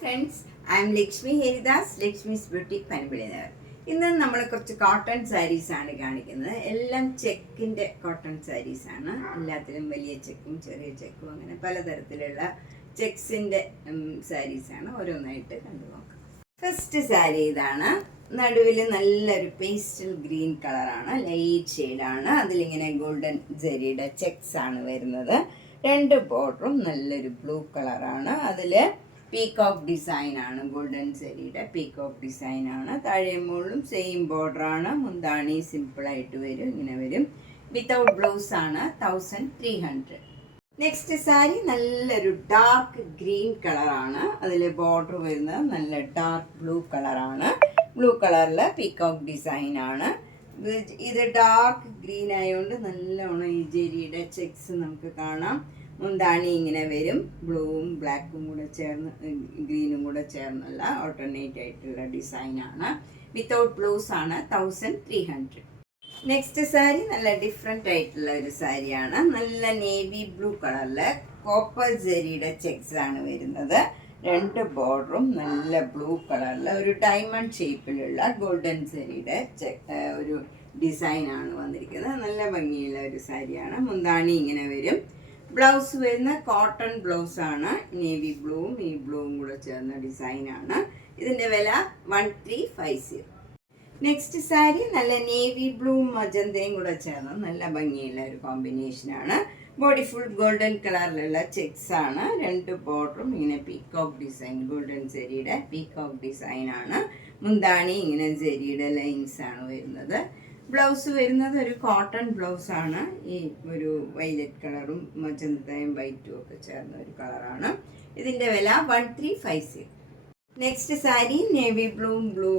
Friends, I am Lakshmi Haridas, Lakshmi's boutique Panampilly Nagar. ഇന്ന് നമ്മൾ കുറച്ച് കോട്ടൺ സാരീസ് ആണ് കാണിക്കുന്നത്. എല്ലാം ചെക്കിൻ്റെ കോട്ടൺ സാരീസ് ആണ്. എല്ലാത്തിലും വലിയ ചെക്കും ചെറിയ ചെക്കും അങ്ങനെ പലതരത്തിലുള്ള ചെക്സിൻ്റെ സാരീസാണ്. ഓരോന്നായിട്ട് കണ്ടു നോക്കാം. ഫസ്റ്റ് സാരി ഇതാണ്. നടുവിൽ നല്ലൊരു പേസ്റ്റൽ ഗ്രീൻ കളറാണ്, ലൈറ്റ് ഷെയ്ഡാണ്. അതിലിങ്ങനെ ഗോൾഡൻ ജെറിയുടെ ചെക്സ് ആണ് വരുന്നത്. രണ്ട് ബോർഡറും നല്ലൊരു ബ്ലൂ കളറാണ്. അതിൽ പീകോക്ക് ഡിസൈൻ ആണ്, ഗോൾഡൻ ജെറിയുടെ പീകോക്ക് ഡിസൈൻ ആണ്. താഴെ മുകളിലും സെയിം ബോർഡറാണ്. മുന്താണി സിമ്പിളായിട്ട് വരും, ഇങ്ങനെ വരും. വിത്തൗട്ട് ബ്ലൗസ് ആണ്, 1300. നെക്സ്റ്റ് സാരി നല്ലൊരു ഡാർക്ക് ഗ്രീൻ കളറാണ്. അതിൽ ബോർഡർ വരുന്നത് നല്ല ഡാർക്ക് ബ്ലൂ കളറാണ്. ബ്ലൂ കളറിൽ പീകോക്ക് ഡിസൈൻ ആണ്. ഇത് ഡാർക്ക് ഗ്രീൻ ആയതുകൊണ്ട് നല്ലോണം ഈ ജെരിയുടെ ചെക്സ് നമുക്ക് കാണാം. മുന്താണി ഇങ്ങനെ വരും, ബ്ലൂവും ബ്ലാക്കും കൂടെ ചേർന്ന് ഗ്രീനും കൂടെ ചേർന്നുള്ള ഓൾട്ടർനേറ്റ് ആയിട്ടുള്ള ഡിസൈനാണ്. വിത്തൗട്ട് ബ്ലൗസ് ആണ്, 1300. നെക്സ്റ്റ് സാരി നല്ല ഡിഫറെൻ്റ് ആയിട്ടുള്ള ഒരു സാരിയാണ്. നല്ല നേവി ബ്ലൂ കളറിൽ കോപ്പർ ജെരിയുടെ ചെക്സ് ആണ് വരുന്നത്. രണ്ട് ബോർഡറും നല്ല ബ്ലൂ കളറിൽ ഒരു ഡയമണ്ട് ഷേപ്പിലുള്ള ഗോൾഡൻ ജെറിയുടെ ഒരു ഡിസൈനാണ് വന്നിരിക്കുന്നത്. നല്ല ഭംഗിയുള്ള ഒരു സാരിയാണ്. മുന്താണി ഇങ്ങനെ വരും. ബ്ലൗസ് വരുന്ന കോട്ടൺ ബ്ലൗസ് ആണ്. നേവി ബ്ലൂവും ഈ ബ്ലൂവും കൂടെ ചേർന്ന ഡിസൈനാണ്. ഇതിൻ്റെ വില 1350. നെക്സ്റ്റ് സാരി നല്ല നേവി ബ്ലൂവും മജന്തയും കൂടെ ചേർന്ന് നല്ല ഭംഗിയുള്ള ഒരു കോമ്പിനേഷനാണ്. ബോഡി ഫുൾ ഗോൾഡൻ കളറിലുള്ള ചെക്സ് ആണ്. രണ്ട് ബോർഡറും ഇങ്ങനെ പീകോക്ക് ഡിസൈൻ, ഗോൾഡൻ ജെറിയുടെ പീകോക്ക് ഡിസൈൻ ആണ്. മുന്താണി ഇങ്ങനെ ജെറിയുടെ ലൈൻസ് ആണ് വരുന്നത്. ബ്ലൗസ് വരുന്നത് ഒരു കോട്ടൺ ബ്ലൗസ് ആണ്. ഈ ഒരു വൈലറ്റ് കളറും മജന്തയും വൈറ്റും ഒക്കെ ചേർന്ന ഒരു കളറാണ്. ഇതിൻ്റെ വില 1350. നെക്സ്റ്റ് സാരി നേവി ബ്ലൂവും ബ്ലൂ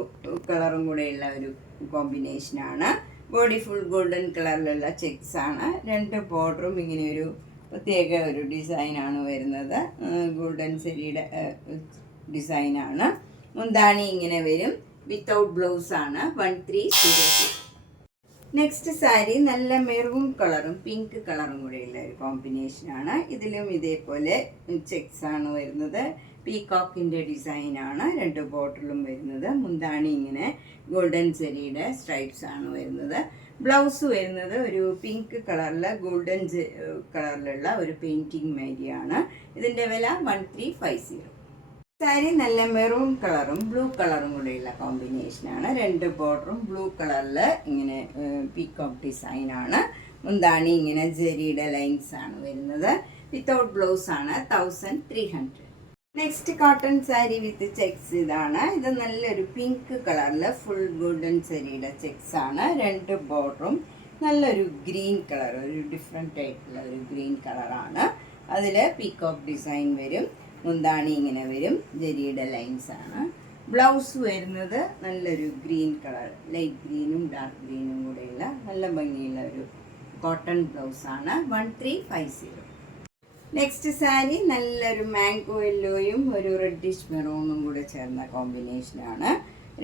കളറും കൂടെയുള്ള ഒരു കോമ്പിനേഷനാണ്. ബോഡി ഫുൾ ഗോൾഡൻ കളറിലുള്ള ചെക്സ് ആണ്. രണ്ട് ബോർഡറും ഇങ്ങനെ ഒരു പ്രത്യേക ഒരു ഡിസൈനാണ് വരുന്നത്. ഗോൾഡൻ ജെറിയുടെ ഡിസൈനാണ്. മുന്താണി ഇങ്ങനെ വരും. വിത്തൗട്ട് ബ്ലൗസ് ആണ്, 1300. നെക്സ്റ്റ് സാരി നല്ല മെറൂൺ കളറും പിങ്ക് കളറും കൂടെയുള്ള ഒരു കോമ്പിനേഷനാണ്. ഇതിലും ഇതേപോലെ ചെക്സ് ആണ് വരുന്നത്. പീകോക്കിൻ്റെ ഡിസൈനാണ്. രണ്ട് ബോർഡറിലും വരുന്നത്. മുന്താണി ഇങ്ങനെ ഗോൾഡൻ ജെറിയുടെ സ്ട്രൈപ്സ് ആണ് വരുന്നത്. ബ്ലൗസ് വരുന്നത് ഒരു പിങ്ക് കളറിൽ ഗോൾഡൻ കളറിലുള്ള ഒരു പെയിൻറ്റിങ് മേരിയാണ്. ഇതിൻ്റെ വില 1350. സാരി നല്ല മെറൂൺ കളറും ബ്ലൂ കളറും കൂടെയുള്ള കോമ്പിനേഷനാണ്. രണ്ട് ബോർഡറും ബ്ലൂ കളറിൽ ഇങ്ങനെ പീകോക്ക് ഡിസൈനാണ്. മുന്താണി ഇങ്ങനെ ജെറിയുടെ ലൈൻസ് ആണ് വരുന്നത്. വിത്തൗട്ട് ബ്ലൗസ് ആണ്, 1300. നെക്സ്റ്റ് കോട്ടൺ സാരി വിത്ത് ചെക്സ് ഇതാണ്. ഇത് നല്ലൊരു പിങ്ക് കളറിൽ ഫുൾ ഗോൾഡൻ ജെറിയുടെ ചെക്സ് ആണ്. രണ്ട് ബോർഡറും നല്ലൊരു ഗ്രീൻ കളർ, ഒരു ഡിഫറെൻ്റ് ആയിട്ടുള്ള ഒരു ഗ്രീൻ കളറാണ്. അതിൽ പീകോക്ക് ഡിസൈൻ വരും. മുന്താണി ഇങ്ങനെ വരും, ജെറിയുടെ ലൈൻസ് ആണ്. ബ്ലൗസ് വരുന്നത് നല്ലൊരു ഗ്രീൻ കളർ, ലൈറ്റ് ഗ്രീനും ഡാർക്ക് ഗ്രീനും കൂടെയുള്ള നല്ല ഭംഗിയുള്ള ഒരു കോട്ടൺ ബ്ലൗസാണ്, 1350. നെക്സ്റ്റ് സാരി നല്ലൊരു മാംഗോ യെല്ലോയും ഒരു റെഡിഷ് മെറൂണും കൂടെ ചേർന്ന കോമ്പിനേഷനാണ്.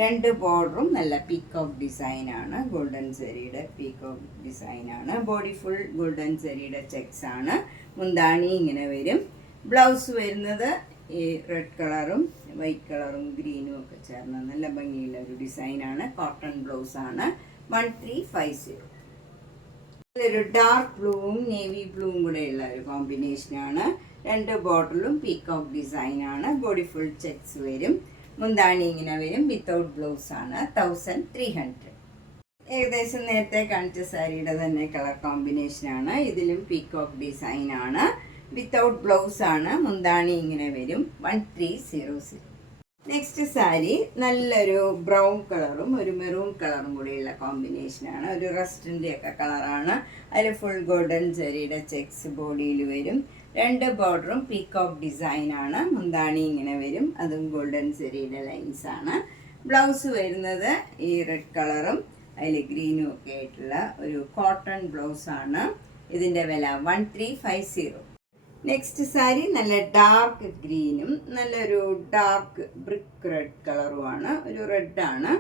രണ്ട് ബോർഡറും നല്ല പീകോക്ക് ഡിസൈനാണ്, ഗോൾഡൻ ജെറിയുടെ പീകോക്ക് ഡിസൈനാണ്. ബോഡി ഫുൾ ഗോൾഡൻ ജെറിയുടെ ചെക്സ് ആണ്. മുന്താണി ഇങ്ങനെ വരും. ബ്ലൗസ് വരുന്നത് ഈ റെഡ് കളറും വൈറ്റ് കളറും ഗ്രീനും ഒക്കെ ചേർന്ന നല്ല ഭംഗിയുള്ള ഒരു ഡിസൈനാണ്. കോട്ടൺ ബ്ലൗസാണ്, 1350. ഒരു ഡാർക്ക് ബ്ലൂവും നേവി ബ്ലൂവും കൂടെയുള്ള ഒരു കോമ്പിനേഷനാണ്. രണ്ട് ബോർഡറിലും പീകോക്ക് ഡിസൈനാണ്. ബോഡി ഫുൾ ചെക്സ് വരും. മുന്താണി ഇങ്ങനെ വരും. വിത്തൗട്ട് ബ്ലൗസ് ആണ്, 1300. ഏകദേശം നേരത്തെ കാണിച്ച സാരിയുടെ തന്നെ കളർ കോമ്പിനേഷനാണ്. ഇതിലും പീകോക്ക് ഡിസൈനാണ്. വിത്തൗട്ട് ബ്ലൗസ് ആണ്. മുന്താണി ഇങ്ങനെ വരും, 1300. നെക്സ്റ്റ് സാരി നല്ലൊരു ബ്രൗൺ കളറും ഒരു മെറൂൺ കളറും കൂടെയുള്ള കോമ്പിനേഷനാണ്. ഒരു റസ്റ്റിൻ്റെ ഒക്കെ കളറാണ്. അതിൽ ഫുൾ ഗോൾഡൻ ജെറിയുടെ ചെക്സ് ബോഡിയിൽ വരും. രണ്ട് ബോർഡറും പീകോക്ക് ഡിസൈനാണ്. മുന്താണി ഇങ്ങനെ വരും, അതും ഗോൾഡൻ ജെറിയുടെ ലൈൻസ് ആണ്. ബ്ലൗസ് വരുന്നത് ഈ റെഡ് കളറും അതിൽ ഗ്രീനും ഒക്കെ ആയിട്ടുള്ള ഒരു കോട്ടൺ ബ്ലൗസാണ്. ഇതിൻ്റെ വില 1350. നെക്സ്റ്റ് സാരി നല്ല ഡാർക്ക് ഗ്രീനും നല്ലൊരു ഡാർക്ക് ബ്രിക്ക് റെഡ് കളറുമാണ്. ഒരു റെഡാണ്.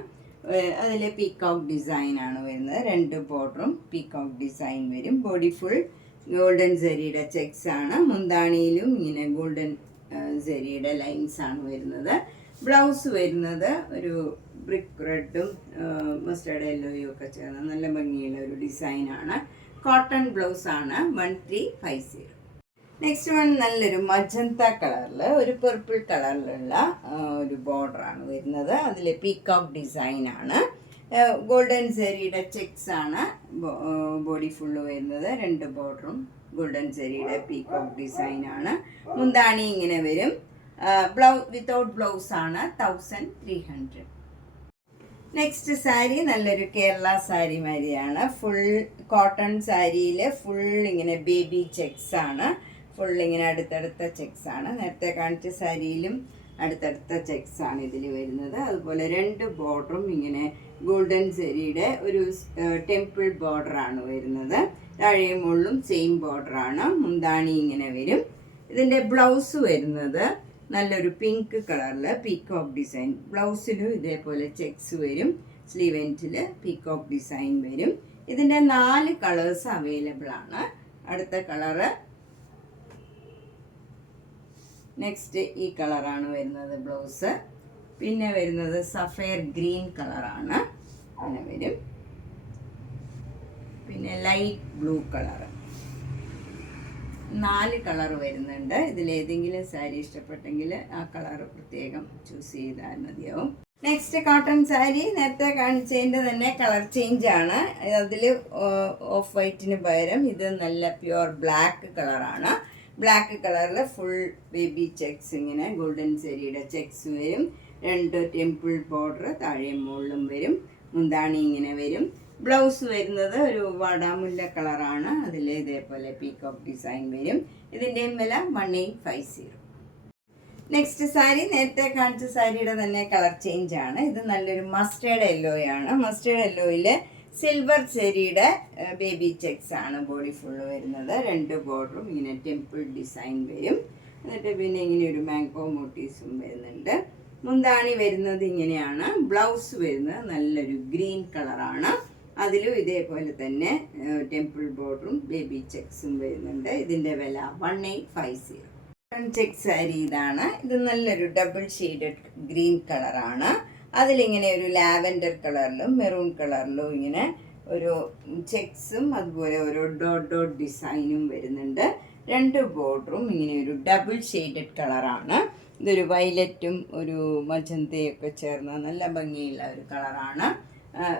അതിൽ പീകോക്ക് ഡിസൈനാണ് വരുന്നത്. രണ്ട് ബോർഡറും പീകോക്ക് ഡിസൈൻ വരും. ബോഡി ഫുൾ ഗോൾഡൻ ജെറിയുടെ ചെക്സ് ആണ്. മുന്താണിയിലും ഇങ്ങനെ ഗോൾഡൻ സെരിയുടെ ലൈൻസ് ആണ് വരുന്നത്. ബ്ലൗസ് വരുന്നത് ഒരു ബ്രിക്ക് റെഡും മസ്റ്റേർഡ് യെല്ലോയും ഒക്കെ ചേർന്ന നല്ല ഭംഗിയുള്ള ഒരു ഡിസൈനാണ്. കോട്ടൺ ബ്ലൗസ് ആണ് 1350. നെക്സ്റ്റ് വൺ നല്ലൊരു മജന്ത കളറിൽ ഒരു പർപ്പിൾ കളറിലുള്ള ഒരു ബോർഡറാണ് വരുന്നത്. അതിൽ പീകോക്ക് ഡിസൈനാണ്. ഗോൾഡൻ സെരിയുടെ ചെക്സ് ആണ് ബോഡി ഫുള്ള് വരുന്നത്. 2 ബോർഡറും ഗോൾഡൻ സെരിയുടെ പീകോക്ക് ഡിസൈനാണ്. മുന്താണി ഇങ്ങനെ വരും. വിത്തൗട്ട് ബ്ലൗസ് ആണ് 1300. നെക്സ്റ്റ് സാരി നല്ലൊരു കേരള സാരി മാതിരിയാണ്. ഫുൾ കോട്ടൺ സാരിയിൽ ഫുൾ ഇങ്ങനെ ബേബി ചെക്സ് ആണ്. ഫുൾ ഇങ്ങനെ അടുത്തടുത്ത ചെക്സ് ആണ്. നേരത്തെ കാണിച്ച സാരിയിലും അടുത്തടുത്ത ചെക്സ് ആണ് ഇതിൽ വരുന്നത്. അതുപോലെ 2 ബോർഡറും ഇങ്ങനെ ഗോൾഡൻ സെരിയുടെ ഒരു ടെമ്പിൾ ബോർഡറാണ് വരുന്നത്. താഴെയും മുകളിലും സെയിം ബോർഡറാണ്. മുന്താണി ഇങ്ങനെ വരും. ഇതിൻ്റെ ബ്ലൗസ് വരുന്നത് നല്ലൊരു പിങ്ക് കളറിൽ പീകോക്ക് ഡിസൈൻ. ബ്ലൗസിലും ഇതേപോലെ ചെക്സ് വരും. സ്ലീവ് എൻഡിൽ പീകോക്ക് ഡിസൈൻ വരും. ഇതിൻ്റെ 4 കളേഴ്സ് അവൈലബിൾ ആണ്. അടുത്ത കളറ് നെക്സ്റ്റ് ഈ കളറാണ് വരുന്നത് ബ്ലൗസ്. പിന്നെ വരുന്നത് സഫയർ ഗ്രീൻ കളറാണ്. അങ്ങനെ വരും. പിന്നെ ലൈറ്റ് ബ്ലൂ കളറ്. 4 കളർ വരുന്നുണ്ട്. ഇതിലേതെങ്കിലും സാരി ഇഷ്ടപ്പെട്ടെങ്കിൽ ആ കളർ പ്രത്യേകം ചൂസ് ചെയ്താൽ മതിയാവും. നെക്സ്റ്റ് കോട്ടൺ സാരി നേരത്തെ കാണിച്ചതിൻ്റെ തന്നെ കളർ ചേഞ്ച് ആണ്. അതിൽ ഓഫ് വൈറ്റിന് പകരം ഇത് നല്ല പ്യുവർ ബ്ലാക്ക് കളറാണ്. ബ്ലാക്ക് കളറിൽ ഫുൾ ബേബി ചെക്സ് ഇങ്ങനെ ഗോൾഡൻ സെരിയുടെ ചെക്സ് വരും. 2 ടെമ്പിൾ ബോർഡർ താഴെയും മുകളിലും വരും. മുന്താണി ഇങ്ങനെ വരും. ബ്ലൗസ് വരുന്നത് ഒരു വാടാമുല്ല കളറാണ്. അതിൽ ഇതേപോലെ പീകോക്ക് ഡിസൈൻ വരും. ഇതിൻ്റെയും വില 1850. നെക്സ്റ്റ് സാരി നേരത്തെ കാണിച്ച സാരിയുടെ തന്നെ കളർ ചേഞ്ച് ആണ്. ഇത് നല്ലൊരു മസ്റ്റേർഡ് യെല്ലോയാണ്. മസ്റ്റേർഡ് യെല്ലോയിൽ സിൽവർ സെരിയുടെ ബേബി ചെക്സ് ആണ് ബോഡി ഫുള്ള് വരുന്നത്. 2 ബോർഡറും ഇങ്ങനെ ടെമ്പിൾ ഡിസൈൻ വരും. എന്നിട്ട് പിന്നെ ഇങ്ങനെ ഒരു മാംഗോ മോട്ടീവ്സും വരുന്നുണ്ട്. മുന്താണി വരുന്നത് ഇങ്ങനെയാണ്. ബ്ലൗസ് വരുന്നത് നല്ലൊരു ഗ്രീൻ കളറാണ്. അതിലും ഇതേപോലെ തന്നെ ടെമ്പിൾ ബോർഡറും ബേബി ചെക്സും വരുന്നുണ്ട്. ഇതിൻ്റെ വില 1850. ചെക്ക് സാരി ഇതാണ്. ഇത് നല്ലൊരു ഡബിൾ ഷെയ്ഡഡ് ഗ്രീൻ കളറാണ്. അതിലിങ്ങനെ ഒരു ലാവൻഡർ കളറിലും മെറൂൺ കളറിലും ഇങ്ങനെ ഒരു ചെക്സും അതുപോലെ ഒരു ഡോട്ട് ഡോട്ട് ഡിസൈനും വരുന്നുണ്ട്. 2 ബോർഡറും ഇങ്ങനെ ഒരു ഡബിൾ ഷെയ്ഡഡ് കളറാണ്. ഇതൊരു വയലറ്റും ഒരു മജന്തയൊക്കെ ചേർന്ന നല്ല ഭംഗിയുള്ള ഒരു കളറാണ്.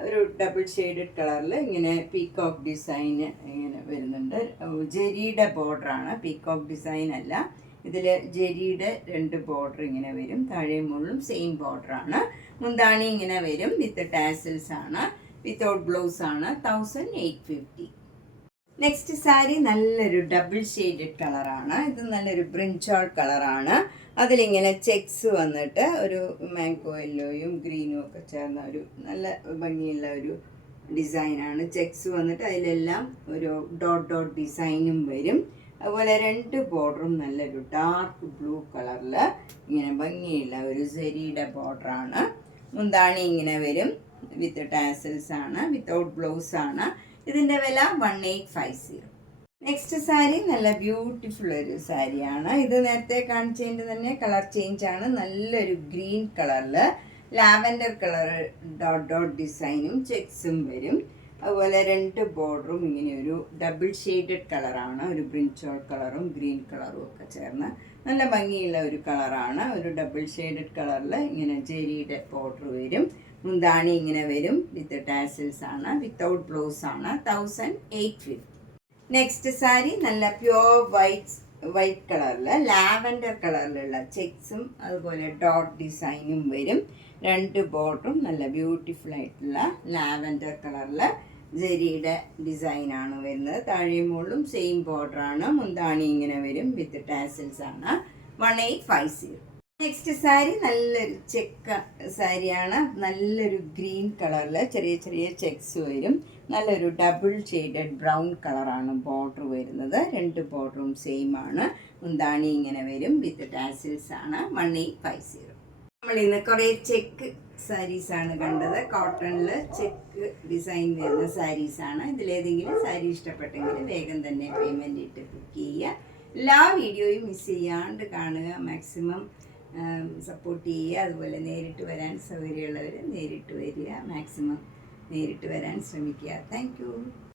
ഒരു ഡബിൾ ഷെയ്ഡഡ് കളറിൽ ഇങ്ങനെ പീകോക്ക് ഡിസൈൻ ഇങ്ങനെ വരുന്നുണ്ട്. ജെരിയുടെ ബോർഡറാണ്, പീകോക്ക് ഡിസൈൻ അല്ല. ഇതിൽ ജെരിയുടെ 2 ബോർഡർ ഇങ്ങനെ വരും. താഴെയും മുകളിലും സെയിം ബോർഡറാണ്. മുന്താണി ഇങ്ങനെ വരും. വിത്ത് ടാസിൽസ് ആണ്. വിത്തൗട്ട് ബ്ലൗസ് ആണ് 1850. നെക്സ്റ്റ് സാരി നല്ലൊരു ഡബിൾ ഷെയ്ഡഡ് കളറാണ്. ഇത് നല്ലൊരു ബ്രിഞ്ചോൾ കളറാണ്. അതിലിങ്ങനെ ചെക്സ് വന്നിട്ട് ഒരു മാംഗോ യെല്ലോയും ഗ്രീനും ഒക്കെ ചേർന്ന ഒരു നല്ല ഭംഗിയുള്ള ഒരു ഡിസൈനാണ്. ചെക്സ് വന്നിട്ട് അതിലെല്ലാം ഒരു ഡോട്ട് ഡോട്ട് ഡിസൈനും വരും. അതുപോലെ 2 ബോർഡറും നല്ലൊരു ഡാർക്ക് ബ്ലൂ കളറിൽ ഇങ്ങനെ ഭംഗിയുള്ള ഒരു സെരിയുടെ ബോർഡറാണ്. മുന്താണി ഇങ്ങനെ വരും. വിത്ത് ടാസൽസ് ആണ്. വിത്തൗട്ട് ബ്ലൗസ് ആണ്. ഇതിൻ്റെ വില 1850. നെക്സ്റ്റ് സാരി നല്ല ബ്യൂട്ടിഫുൾ ഒരു സാരിയാണ്. ഇത് നേരത്തെ കാണിച്ചതിൻ്റെ തന്നെ കളർ ചേഞ്ച് ആണ്. നല്ലൊരു ഗ്രീൻ കളറിൽ ലാവൻഡർ കളർ ഡോട്ട് ഡോട്ട് ഡിസൈനും ചെക്സും വരും. അതുപോലെ 2 ബോർഡറും ഇങ്ങനെ ഒരു ഡബിൾ ഷെയ്ഡഡ് കളറാണ്. ഒരു ബ്രിഞ്ചോൾ കളറും ഗ്രീൻ കളറും ഒക്കെ ചേർന്ന് നല്ല ഭംഗിയുള്ള ഒരു കളറാണ്. ഒരു ഡബിൾ ഷെയ്ഡഡ് കളറിൽ ഇങ്ങനെ ജെരിയുടെ ബോർഡർ വരും. മുന്താണി ഇങ്ങനെ വരും. വിത്ത് ടാസിൽസ് ആണ്. വിത്തൗട്ട് ബ്ലൗസ് ആണ് 1850. നെക്സ്റ്റ് സാരി നല്ല പ്യുവർ വൈറ്റ് കളറിൽ ലാവൻഡർ കളറിലുള്ള ചെക്സും അതുപോലെ ഡോട്ട് ഡിസൈനും വരും. 2 ബോർഡറും നല്ല ബ്യൂട്ടിഫുൾ ആയിട്ടുള്ള ലാവൻഡർ കളറിൽ ജെരിയുടെ ഡിസൈനാണ് വരുന്നത്. താഴെയും മുകളിലും സെയിം ബോർഡറാണ്. മുന്താണി ഇങ്ങനെ വരും. വിത്ത് ടാസിൽസ് ആണ് 1850. നെക്സ്റ്റ് സാരി നല്ലൊരു ചെക്ക സാരിയാണ്. നല്ലൊരു ഗ്രീൻ കളറിൽ ചെറിയ ചെറിയ ചെക്സ് വരും. നല്ലൊരു ഡബിൾ ഷെയ്ഡഡ് ബ്രൗൺ കളറാണ് ബോർഡർ വരുന്നത്. 2 ബോർഡറും സെയിം ആണ്. മുന്താണി ഇങ്ങനെ വരും. വിത്ത് ടാസിൽസ് ആണ് 1850. നമ്മൾ ഇന്ന് കുറേ ചെക്ക് സാരീസാണ് കണ്ടത്. കോട്ടണിൽ ചെക്ക് ഡിസൈൻ വരുന്ന സാരീസാണ്. ഇതിലേതെങ്കിലും സാരി ഇഷ്ടപ്പെട്ടെങ്കിൽ വേഗം തന്നെ പേയ്മെൻറ്റ് ഇട്ട് ബുക്ക് ചെയ്യുക. എല്ലാ വീഡിയോയും മിസ് ചെയ്യാണ്ട് കാണുക, മാക്സിമം സപ്പോർട്ട് ചെയ്യുക. അതുപോലെ നേരിട്ട് വരാൻ സൗകര്യമുള്ളവർ നേരിട്ട് വരിക, മാക്സിമം നേരിട്ട് വരാൻ ശ്രമിക്കുക. Thank you.